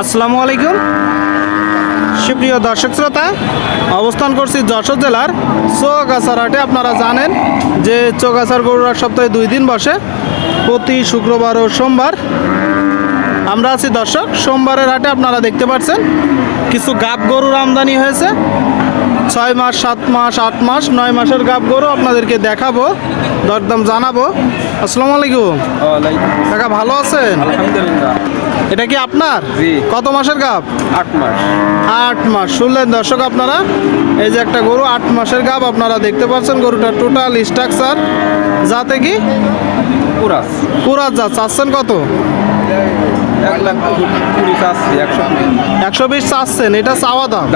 আসসালামু আলাইকুম। সুপ্রিয় দর্শক শ্রোতা, অবস্থান করছি যশোর জেলার চৌগাছার হাটে। আপনারা জানেন যে চৌগাছার গরুরা সপ্তাহে দুই দিন বসে, প্রতি শুক্রবার ও সোমবার। আমরা আছি দর্শক, সোমবারের হাটে আপনারা দেখতে পাচ্ছেন, কিছু গাব গরুর আমদানি হয়েছে। ছয় মাস, সাত মাস, আট মাস, নয় মাসের গাব গরু আপনাদেরকে দেখাবো, দরদাম জানাব। আসসালামু আলাইকুম। কাকা ভালো আছেন? আলহামদুলিল্লাহ। এটা কি আপনার? জি। কত মাসের গাব? আট মাস। আট মাস। শুনলেন দর্শক আপনারা? এই যে একটা গরু আট মাসের গাব আপনারা দেখতে পাচ্ছেন। গরুটার টোটাল স্ট্রাকচার যাতে কি? পুরাস পুরা যা চাচ্ছেন কত? একশো বিশ। চাচ্ছেন। এটা চাওয়া দাম?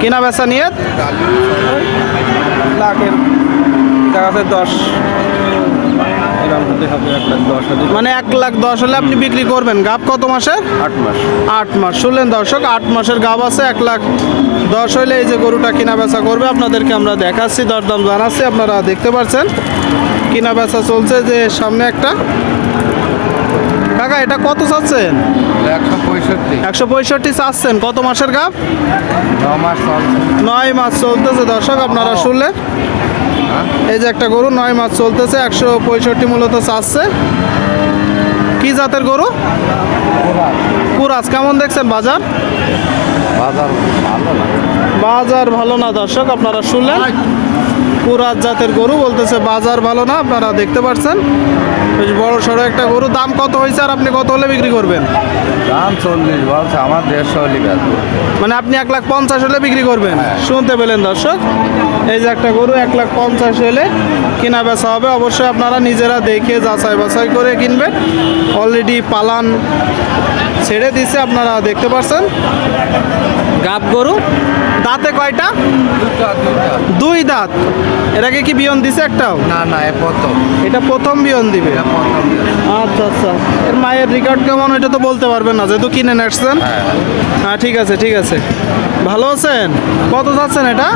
কেনা বেচা নিয়ে লাখের দেখা দশ এরকম হতে হবে এক লাখ দশ হাজার মানে এক লাখ দশ হলে আপনি বিক্রি করবেন। গাব কত মাসে আট মাস। আট মাস। শুনলেন দর্শক আট মাসের গাব আছে এক লাখ দশ হইলে এই যে গরুটা কিনা বেচা করবে আপনাদেরকে আমরা দেখাচ্ছি দরদাম জানাচ্ছি আপনারা দেখতে পাচ্ছেন কিনা বেচা চলছে যে সামনে একটা। কাকা এটা কত চাচ্ছেন? একশো পঁয়ষট্টি। চাচ্ছেন। কত মাসের মাস নয় মাস চলতেছে দর্শক আপনারা শুনলেন? এই যে একটা গরু নয় মাস চলতেছে একশো পঁয়ষট্টি মূলত চাচ্ছে। কি জাতের গরু? পুরাজ কেমন দেখছেন বাজার? বাজার ভালো না। বাজার ভালো না দর্শক আপনারা শুনলেন? কুরাত জাতের গরু বলতেছে বাজার ভালো না আপনারা দেখতে পাচ্ছেন বেশ বড় সড়ো একটা গরু দাম কত হয়েছে আর আপনি কত হলে বিক্রি করবেন? দাম চল্লিশ বলছে আমার দেড়শো হলে মানে আপনি এক লাখ পঞ্চাশ হলে বিক্রি করবেন শুনতে পেলেন দর্শক? এই যে একটা গরু এক লাখ পঞ্চাশ হলে কেনা বেচা হবে। অবশ্যই আপনারা নিজেরা দেখে যাচাই বাছাই করে কিনবেন। অলরেডি পালান ছেড়ে দিছে আপনারা দেখতে পাচ্ছেন গাব গরু দাঁতে কয়টা? দুই দাঁত। এটাকে কি বিয়ন দিছে একটাও? না না এ প্রথম। এটা প্রথম বিয়ন দিবে? আচ্ছা আচ্ছা। এর মায়ের রেকর্ড কেমন এটা তো বলতে পারবেন না যেহেতু কিনে নেসছেন হ্যাঁ। ঠিক আছে ঠিক আছে। ভালো আছেন? কত যাচ্ছেন এটা?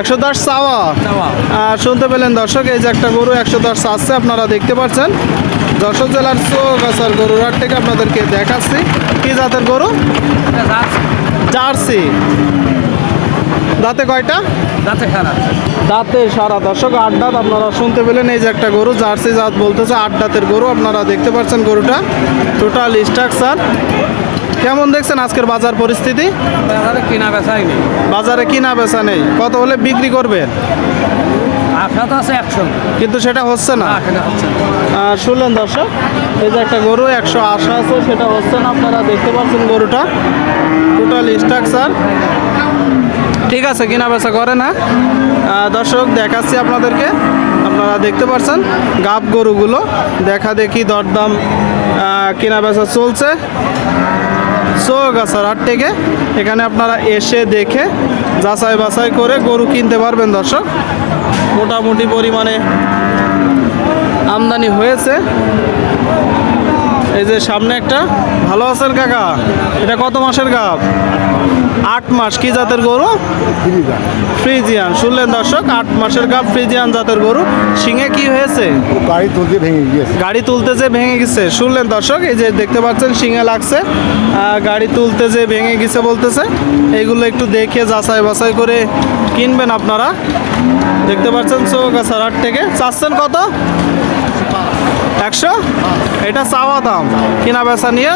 একশো দশ। চাওয়া। আর শুনতে পেলেন দর্শক এই যে একটা গরু একশো দশ চাচ্ছে আপনারা দেখতে পাচ্ছেন। যশোর জেলার চৌগাছার গরুর হাট থেকে আপনাদেরকে দেখাচ্ছি। কি জাতের গরু? জার্সি। দাঁতে কয়টা? যাতে খারাপ দাঁতে সারা। দর্শক আট দাঁত আপনারা শুনতে পেলেন এই যে একটা গরু জার্সি জাত বলতেছে আট দাঁতের গরু আপনারা দেখতে পাচ্ছেন গরুটা। টোটাল স্ট্রাকচার কেমন দেখছেন আজকের বাজার পরিস্থিতি? বাজারে কেনা বেচাই নেই। বাজারে কিনা বেচা নেই। কত হলে বিক্রি করবেন? আশা আছে একশো। কিন্তু সেটা হচ্ছে না। সেটা হচ্ছে আর শুনলেন দর্শক এই যে একটা গরু একশো আশা আছে সেটা হচ্ছে না আপনারা দেখতে পাচ্ছেন গরুটা। টোটাল স্ট্রাকচার ঠিক আছে কিনা বেচা করে না। দর্শক দেখাচ্ছি আপনাদেরকে। আপনারা দেখতে পাচ্ছেন গাব গরুগুলো। দেখা দেখি দরদাম কেনা বেচা চলছে। চৌগাছার হাট থেকে এখানে আপনারা এসে দেখে যাচাই বাছাই করে গরু কিনতে পারবেন দর্শক। মোটামুটি পরিমাণে আমদানি হয়েছে। এই যে সামনে একটা, ভালো আছেন কাকা? এটা কত মাসের গাব? আট মাস কি জাতের গরু? ফ্রিজিয়ান। শুনলেন দর্শক আট মাসের গাব ফ্রিজিয়ান জাতের গরু। শিঙে কি হয়েছে? গাড়ি তুলতে ভেঙে গিয়েছে। গাড়ি তুলতে যে ভেঙে গেছে শুনলেন দর্শক এই যে দেখতে পাচ্ছেন শিঙে লাগছে। গাড়ি তুলতে যে ভেঙে গেছে বলতেছে। এইগুলো একটু দেখে যাচাই বাছাই করে কিনবেন আপনারা। দেখতে পাচ্ছেন চৌগাছার হাট থেকে। চাচ্ছেন কত? একশো? এটা চাওয়া দাম। কিনা বেচা নিয়ে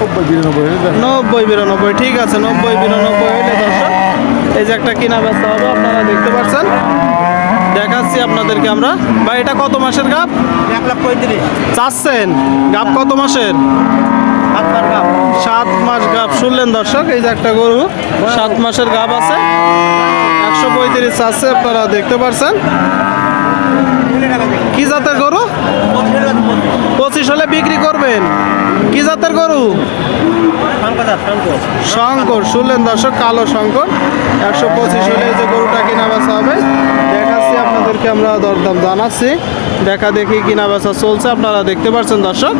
নব্বই বিরানব্বই ঠিক আছে নব্বই বিরানব্বই হইলে দর্শক। এই যে একটা কিনা বেচা হবে আপনারা দেখতে পাচ্ছেন। দেখাচ্ছি আপনাদেরকে আমরা। বা এটা কত মাসের গাপ এক লাখ পঁয়ত্রিশ। চাচ্ছেন। গাপ কত মাসের? আপনার সাত মাস গাপ শুনলেন দর্শক এই যে একটা গরু সাত মাসের গাপ আছে। একশো পঁয়ত্রিশ চাচ্ছে আপনারা দেখতে পাচ্ছেন। কি জাতের গরু পঁচিশ হলে বিক্রি করবেন কি জাতের গরু শঙ্কর শুনলেন দর্শক কালো শঙ্কর। একশো পঁচিশ হলে যে গরুটা কিনা বেচা হবে। দেখাচ্ছি আপনাদেরকে আমরা দরদাম জানাচ্ছি। দেখা দেখি কিনা বেচা চলছে আপনারা দেখতে পাচ্ছেন দর্শক।